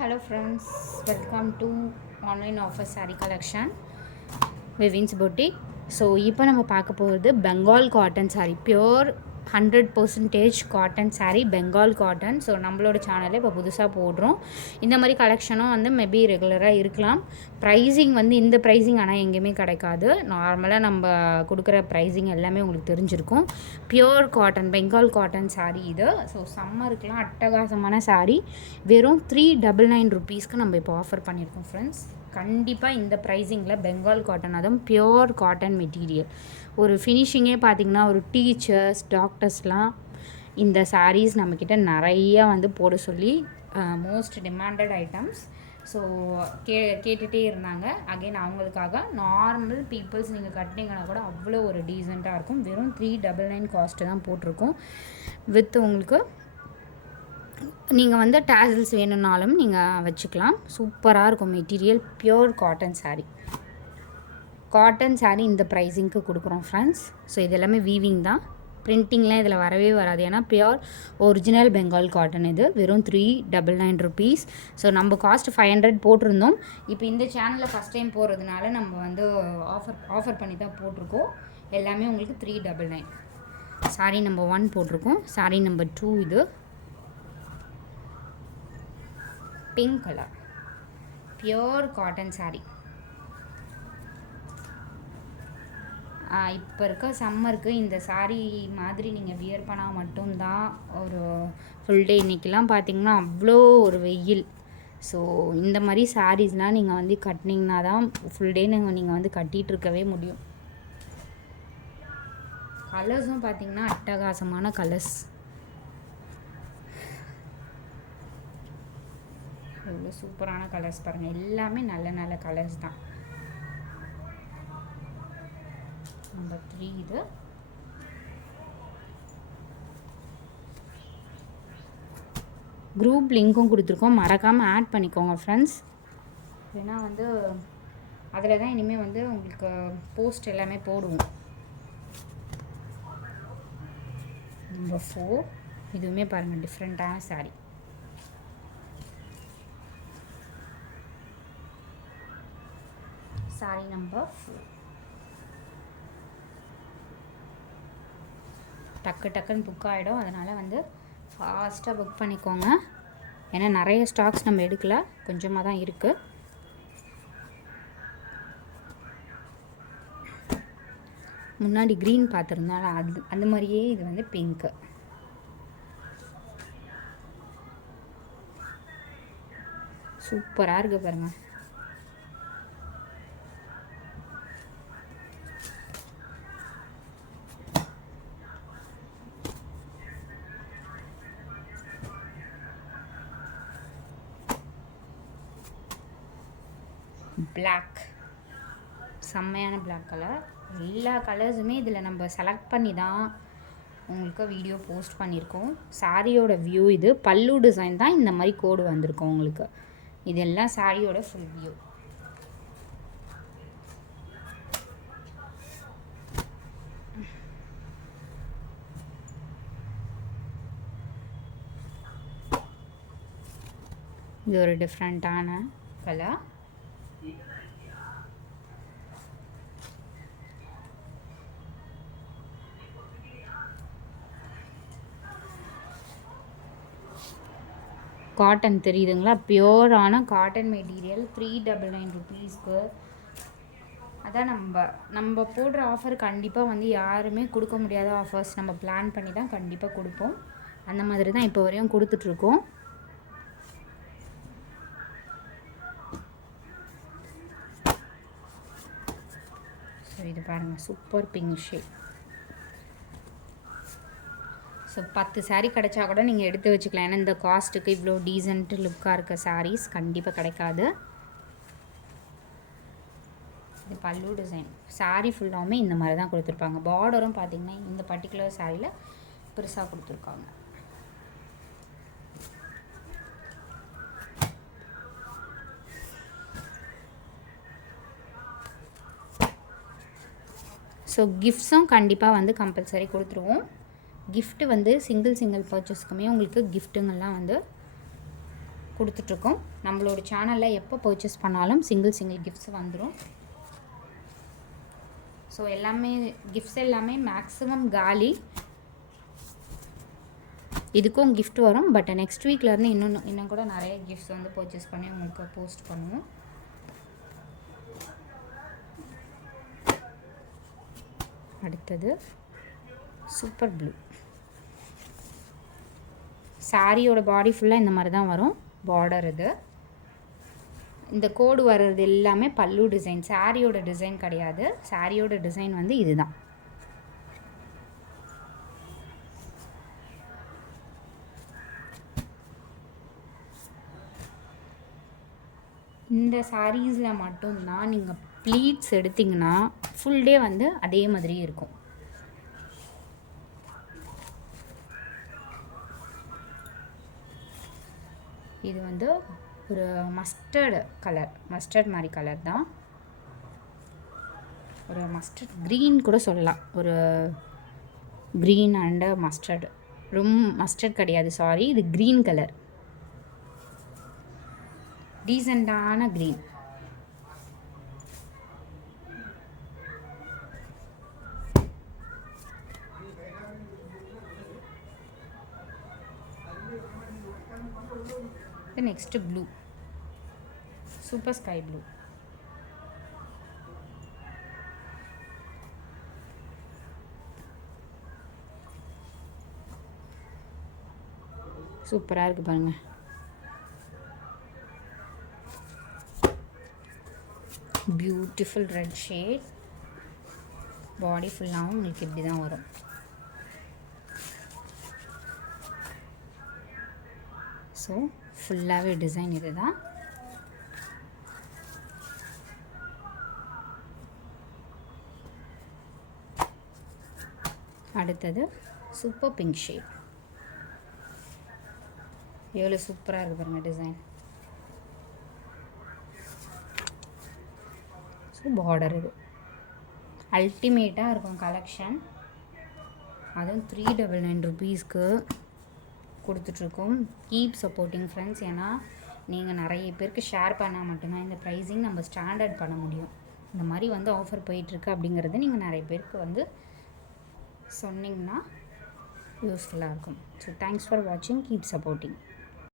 Hello friends, welcome to online offer saree collection Vivin's Boutique. So இப்போ நம்ம பார்க்க போகிறது Bengal cotton saree, pure 100% cotton saree, Bengal cotton. So நம்மளோட சேனலில் இப்போ புதுசாக போடுறோம். இந்த மாதிரி கலெக்ஷனும் வந்து மேபி ரெகுலராக இருக்கலாம். ப்ரைஸிங் வந்து இந்த ப்ரைஸிங் ஆனால் எங்கேயுமே கிடைக்காது. நார்மலாக நம்ம கொடுக்குற ப்ரைஸிங் எல்லாமே உங்களுக்கு தெரிஞ்சிருக்கும். Pure cotton Bengal cotton saree இது. ஸோ சம்மருக்குலாம் அட்டகாசமான saree. வெறும் 399 ருபீஸ்க்கு நம்ம இப்போ ஆஃபர் பண்ணியிருக்கோம் ஃப்ரெண்ட்ஸ். கண்டிப்பாக இந்த ப்ரைஸிங்கில் பெங்கால் காட்டன், அதுவும் பியோர் காட்டன் மெட்டீரியல். ஒரு ஃபினிஷிங்கே பார்த்திங்கன்னா ஒரு டீச்சர்ஸ் டாக்டர்ஸ்லாம் இந்த சாரீஸ் நம்மக்கிட்ட நிறையா வந்து போட சொல்லி மோஸ்ட் டிமாண்டட் ஐட்டம்ஸ். ஸோ கேட்டுகிட்டே இருந்தாங்க. அகெயின் அவங்களுக்காக நார்மல் பீப்புள்ஸ் நீங்கள் கட்டினீங்கன்னா கூட அவ்வளோ ஒரு டீசெண்டாக இருக்கும். வெறும் 399 காஸ்ட்டு தான் போட்டிருக்கோம். வித் உங்களுக்கு நீங்கள் வந்து டேசல்ஸ் வேணும்னாலும் நீங்கள் வச்சுக்கலாம். சூப்பராக இருக்கும் material. Pure cotton saree. Cotton saree இந்த ப்ரைஸிங்க்கு கொடுக்குறோம் ஃப்ரெண்ட்ஸ். ஸோ இது எல்லாமே வீவிங் தான், பிரிண்டிங்லாம் இதில் வரவே வராது. ஏன்னா பியோர் ஒரிஜினல் பெங்கால் காட்டன் இது. வெறும் 399 ருபீஸ். ஸோ நம்ம காஸ்ட் 500 போட்டிருந்தோம். இப்போ இந்த சேனலில் ஃபஸ்ட் டைம் போகிறதுனால நம்ம வந்து ஆஃபர் பண்ணி தான் போட்டிருக்கோம். எல்லாமே உங்களுக்கு 399. saree நம்பர் 1 போட்டிருக்கோம். saree நம்பர் 2 இது pink colour pure cotton saree. இப்போ இருக்க சம்மருக்கு இந்த saree மாதிரி நீங்கள் வியர் பண்ணால் மட்டும்தான் ஒரு ஃபுல் டே. இன்றைக்கெலாம் பார்த்திங்கன்னா அவ்வளோ ஒரு வெயில். ஸோ இந்த மாதிரி சாரீஸ்லாம் நீங்கள் வந்து கட்டினீங்கன்னா தான் ஃபுல் டே நீங்கள் வந்து கட்டிகிட்டு இருக்கவே முடியும். கலர்ஸும் பார்த்திங்கன்னா அட்டகாசமான கலர்ஸ். எவ்வளோ சூப்பரான கலர்ஸ் பாருங்கள். எல்லாமே நல்ல நல்ல கலர்ஸ் தான். நம்பர் 3 இது. குரூப் லிங்க்கும் கொடுத்துருக்கோம், மறக்காமல் ஆட் பண்ணிக்கோங்க ஃப்ரெண்ட்ஸ். ஏன்னா வந்து அதில் தான் இனிமேல் வந்து உங்களுக்கு போஸ்ட் எல்லாமே போடுவோம். நம்பர் 4 இதுவுமே பாருங்கள் டிஃப்ரெண்ட்டான saree. saree நம்பர் 4 டக்குன்னு புக் ஆகிடும். அதனால் வந்து ஃபாஸ்ட்டாக புக் பண்ணிக்கோங்க. ஏன்னா நிறைய ஸ்டாக்ஸ் நம்ம எடுக்கல, கொஞ்சமாக தான் இருக்குது. முன்னாடி க்ரீன் பார்த்துருந்தோம், அந்த மாதிரியே இது வந்து பிங்க்கு. சூப்பராக இருக்குது பாருங்கள். பிளாக், செம்மையான பிளாக் கலர். எல்லா கலர்ஸுமே இதில் நம்ம செலக்ட் பண்ணி தான் உங்களுக்கு வீடியோ போஸ்ட் பண்ணியிருக்கோம். சாரியோட வியூ இது. பல்லு டிசைன் தான் இந்த மாதிரி கோடு வந்திருக்கும் உங்களுக்கு. இதெல்லாம் சாரியோட ஃபுல் வியூ. இது ஒரு டிஃப்ரெண்ட்டான கலர். காட்டன் தெரியுதுங்களா? பியோரான காட்டன் மெட்டீரியல். 399 ருபீஸ்க்கு. அதான் நம்ம போடுற ஆஃபர் கண்டிப்பாக வந்து யாருமே கொடுக்க முடியாத ஆஃபர்ஸ் நம்ம பிளான் பண்ணி தான் கண்டிப்பாக கொடுப்போம். அந்த மாதிரி தான் இப்போ வரையும் கொடுத்துட்ருக்கோம். ஸோ இது பாருங்கள், super pink shade. So 10 saree கிடச்சா கூட நீங்கள் எடுத்து வச்சுக்கலாம். ஏன்னா இந்த காஸ்ட்டுக்கு இவ்வளோ டீசென்ட் லுக்காக இருக்க சாரீஸ் கண்டிப்பாக கிடைக்காது. இது பல்லு டிசைன். saree ஃபுல்லாகவுமே இந்த மாதிரி தான் கொடுத்துருப்பாங்க. பார்டரும் பார்த்திங்கன்னா இந்த பர்டிகுலர் சாரியில் பெருசாக கொடுத்துருக்காங்க. ஸோ கிஃப்ட்ஸும் கண்டிப்பாக வந்து கம்பல்சரி கொடுத்துருவோம். கிஃப்ட்டு வந்து சிங்கிள் பர்ச்சேஸ்க்குமே உங்களுக்கு கிஃப்ட்டுங்கள்லாம் வந்து கொடுத்துட்ருக்கோம். நம்மளோட சேனலில் எப்போ பர்ச்சேஸ் பண்ணாலும் சிங்கிள் கிஃப்ட்ஸ் வந்துடும். ஸோ எல்லாமே கிஃப்ட்ஸ் எல்லாமே மேக்ஸிமம் காலி. இதுக்கும் கிஃப்ட் வரும். பட் நெக்ஸ்ட் வீக்லேருந்து இன்னும் கூட நிறைய கிஃப்ட்ஸ் வந்து பர்ச்சேஸ் பண்ணி உங்களுக்கு போஸ்ட் பண்ணுவோம். அடுத்தது சூப்பர் ப்ளூ. சாரியோட பாடி ஃபுல்லாக இந்த மாதிரி தான் வரும் பார்டர். இந்த கோடு வர்றது எல்லாமே பல்லு டிசைன், சாரியோட டிசைன் கிடையாது. சாரியோட டிசைன் வந்து இதுதான். இந்த சாரீஸில் மட்டும்தான் நீங்கள் ப்ளீட்ஸ் எடுத்திங்கன்னா ஃபுல் டே வந்து அதே மாதிரி இருக்கும். இது வந்து ஒரு மஸ்டர்ட் மாதிரி கலர் தான். ஒரு மஸ்டர்ட் க்ரீன் கூட சொல்லலாம். ஒரு க்ரீன் அண்டு மஸ்டர்டு. ரொம்ப மஸ்டர்ட் கிடையாது, சாரி, இது க்ரீன் கலர். டீசெண்டான green. Next blue, super sky blue. சூப்பராக இருக்குது பாருங்கள். Beautiful red shade. பாடி ஃபுல்லாகவும் உங்களுக்கு இப்படி தான் வரும். ஸோ ஃபுல்லாகவே டிசைன் இது தான். அடுத்தது சூப்பர் பிங்க் ஷேட். எவ்வளோ சூப்பராக இருக்குது பாருங்கள் டிசைன். ஸோ பார்டர் இது அல்டிமேட்டாக இருக்கும் கலெக்ஷன். அதுவும் 399 rupeesக்கு கொடுத்துட்ருக்கோம். Keep supporting friends. ஏன்னா நீங்கள் நிறைய பேருக்கு ஷேர் பண்ணால் மட்டும்தான் இந்த ப்ரைஸிங் நம்ம ஸ்டாண்டர்ட் பண்ண முடியும். இந்த மாதிரி வந்து ஆஃபர் போயிட்டுருக்கு அப்படிங்கிறது நீங்கள் நிறைய பேருக்கு வந்து சொன்னிங்கன்னா யூஸ்ஃபுல்லாக இருக்கும். ஸோ தேங்க்ஸ் ஃபார் வாட்சிங். Keep supporting.